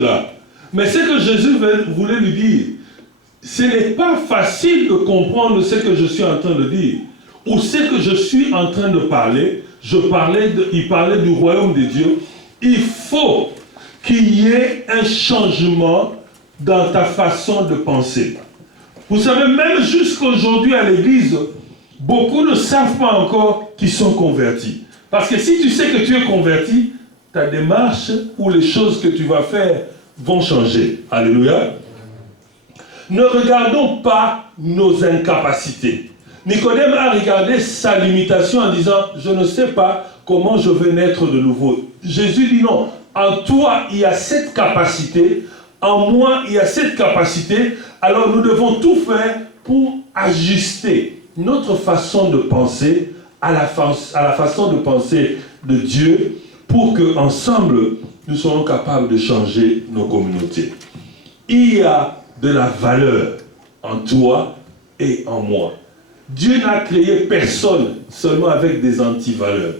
là. Mais ce que Jésus voulait lui dire, ce n'est pas facile de comprendre ce que je suis en train de dire, ou ce que je suis en train de parler. Il parlait du royaume de Dieu. Il faut qu'il y ait un changement dans ta façon de penser. Vous savez, même jusqu'aujourd'hui à l'église, beaucoup ne savent pas encore qu'ils sont convertis. Parce que si tu sais que tu es converti, ta démarche ou les choses que tu vas faire vont changer. Alléluia. Ne regardons pas nos incapacités. Nicodème a regardé sa limitation en disant, je ne sais pas comment je vais naître de nouveau. Jésus dit non, en toi il y a cette capacité, en moi il y a cette capacité, alors nous devons tout faire pour ajuster notre façon de penser à la façon de penser de Dieu, pour qu'ensemble nous soyons capables de changer nos communautés. Il y a de la valeur en toi et en moi. Dieu n'a créé personne seulement avec des antivaleurs.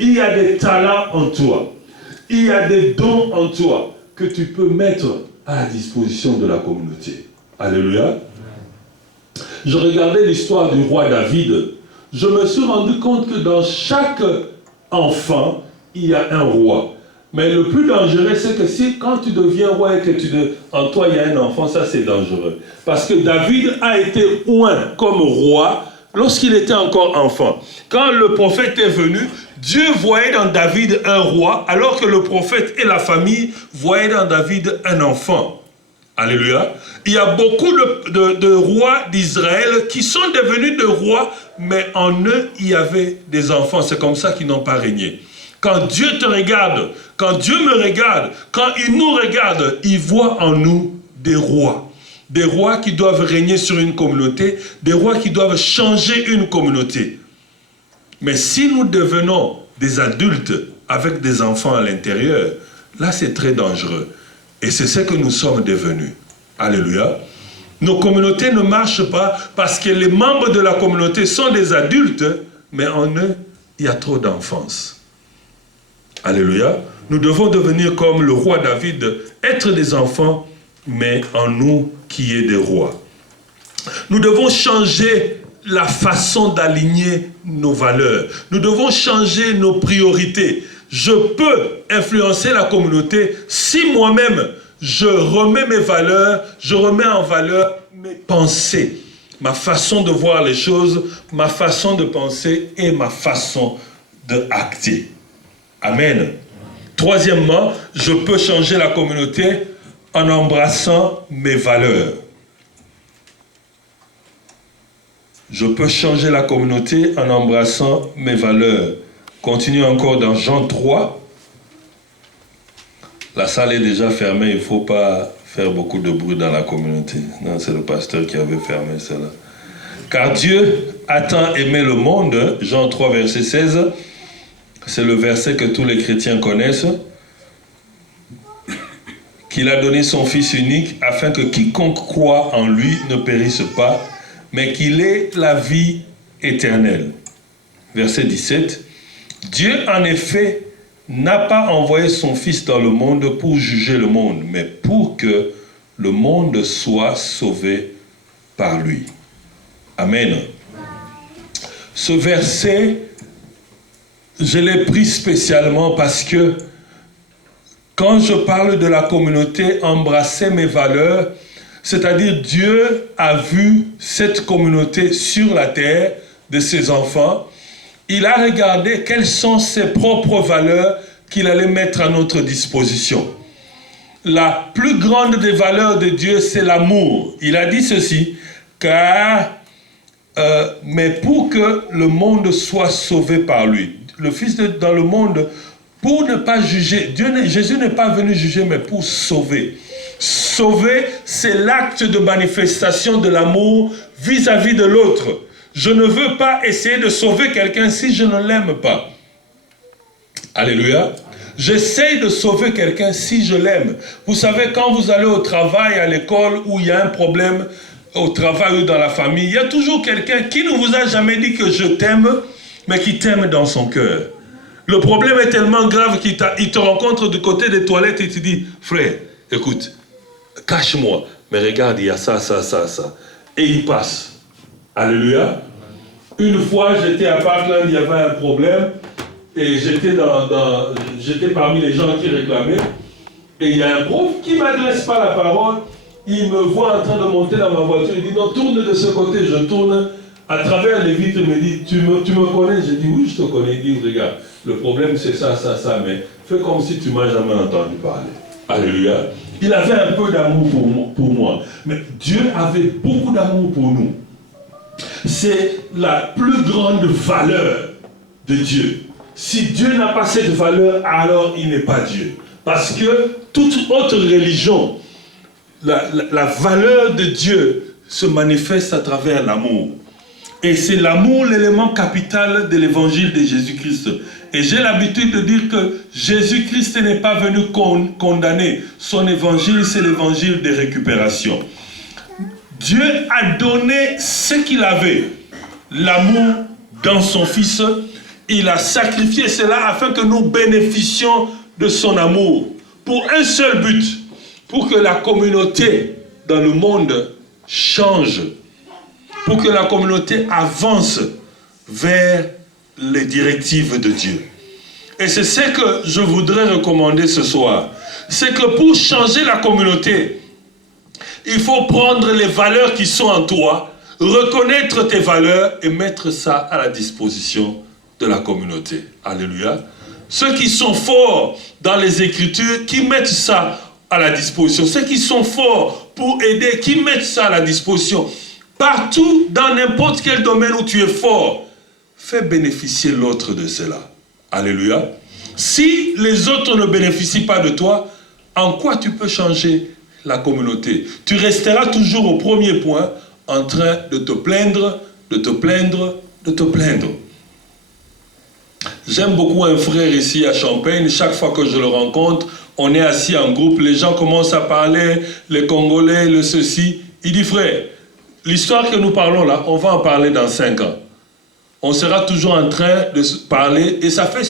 Il y a des talents en toi. Il y a des dons en toi que tu peux mettre à la disposition de la communauté. Alléluia. Je regardais l'histoire du roi David. Je me suis rendu compte que dans chaque enfant, il y a un roi. Mais le plus dangereux, c'est que si quand tu deviens roi et que en toi il y a un enfant, ça c'est dangereux. Parce que David a été oint comme roi lorsqu'il était encore enfant. Quand le prophète est venu, Dieu voyait dans David un roi, alors que le prophète et la famille voyaient dans David un enfant. Alléluia. Il y a beaucoup de rois d'Israël qui sont devenus des rois, mais en eux, il y avait des enfants. C'est comme ça qu'ils n'ont pas régné. Quand Dieu te regarde, quand Dieu me regarde, quand il nous regarde, il voit en nous des rois. Des rois qui doivent régner sur une communauté, des rois qui doivent changer une communauté. Mais si nous devenons des adultes avec des enfants à l'intérieur, là c'est très dangereux. Et c'est ce que nous sommes devenus. Alléluia. Nos communautés ne marchent pas parce que les membres de la communauté sont des adultes, mais en eux, il y a trop d'enfance. Alléluia. Nous devons devenir comme le roi David, être des enfants, mais en nous qui est des rois. Nous devons changer la façon d'aligner nos valeurs. Nous devons changer nos priorités. Je peux influencer la communauté si moi-même je remets mes valeurs, je remets en valeur mes pensées, ma façon de voir les choses, ma façon de penser et ma façon d'acter. Amen. Troisièmement, je peux changer la communauté en embrassant mes valeurs. Je peux changer la communauté en embrassant mes valeurs. Continue encore dans Jean 3. La salle est déjà fermée, il ne faut pas faire beaucoup de bruit dans la communauté. Non, c'est le pasteur qui avait fermé cela. Car Dieu a tant aimé le monde, Jean 3, verset 16, c'est le verset que tous les chrétiens connaissent, qu'il a donné son Fils unique afin que quiconque croit en lui ne périsse pas, mais qu'il ait la vie éternelle. Verset 17. Dieu, en effet, n'a pas envoyé son Fils dans le monde pour juger le monde, mais pour que le monde soit sauvé par lui. Amen. Ce verset, je l'ai pris spécialement parce que quand je parle de la communauté, embrasser mes valeurs, c'est-à-dire Dieu a vu cette communauté sur la terre de ses enfants. Il a regardé quelles sont ses propres valeurs qu'il allait mettre à notre disposition. La plus grande des valeurs de Dieu, c'est l'amour. Il a dit ceci, mais pour que le monde soit sauvé par lui. Le Fils dans le monde, pour ne pas juger. Jésus n'est pas venu juger, mais pour sauver. Sauver, c'est l'acte de manifestation de l'amour vis-à-vis de l'autre. Je ne veux pas essayer de sauver quelqu'un si je ne l'aime pas. Alléluia. J'essaye de sauver quelqu'un si je l'aime. Vous savez, quand vous allez au travail, à l'école, où il y a un problème au travail ou dans la famille, il y a toujours quelqu'un qui ne vous a jamais dit que je t'aime, mais qui t'aime dans son cœur. Le problème est tellement grave qu'il te rencontre du côté des toilettes et te dit, frère, écoute, cache-moi. Mais regarde, il y a ça, ça, ça, ça. Et il passe. Alléluia. Une fois, j'étais à Parkland, il y avait un problème. Et j'étais parmi les gens qui réclamaient. Et il y a un prof qui ne m'adresse pas la parole. Il me voit en train de monter dans ma voiture. Il dit, non, tourne de ce côté. Je tourne. À travers les vitres, il me dit, tu me connais? Je dis, oui, je te connais. Il dit, regarde, le problème c'est ça, ça, ça. Mais fais comme si tu ne m'as jamais entendu parler. Alléluia. Il avait un peu d'amour pour moi. Mais Dieu avait beaucoup d'amour pour nous. C'est la plus grande valeur de Dieu. Si Dieu n'a pas cette valeur, alors il n'est pas Dieu. Parce que toute autre religion, la valeur de Dieu se manifeste à travers l'amour. Et c'est l'amour l'élément capital de l'évangile de Jésus-Christ. Et j'ai l'habitude de dire que Jésus-Christ n'est pas venu condamner. Son évangile, c'est l'évangile de récupération. Dieu a donné ce qu'il avait, l'amour dans son Fils. Il a sacrifié cela afin que nous bénéficions de son amour. Pour un seul but, pour que la communauté dans le monde change. Pour que la communauté avance vers les directives de Dieu. Et c'est ce que je voudrais recommander ce soir. C'est que pour changer la communauté, il faut prendre les valeurs qui sont en toi, reconnaître tes valeurs et mettre ça à la disposition de la communauté. Alléluia. Ceux qui sont forts dans les Écritures, qui mettent ça à la disposition. Ceux qui sont forts pour aider, qui mettent ça à la disposition. Partout, dans n'importe quel domaine où tu es fort, fais bénéficier l'autre de cela. Alléluia. Si les autres ne bénéficient pas de toi, en quoi tu peux changer la communauté? Tu resteras toujours au premier point, en train de te plaindre, de te plaindre, de te plaindre. J'aime beaucoup un frère ici à Champagne. Chaque fois que je le rencontre, on est assis en groupe, les gens commencent à parler, les Congolais, le ceci. Il dit, frère, l'histoire que nous parlons là, on va en parler dans 5 ans. On sera toujours en train de parler et ça fait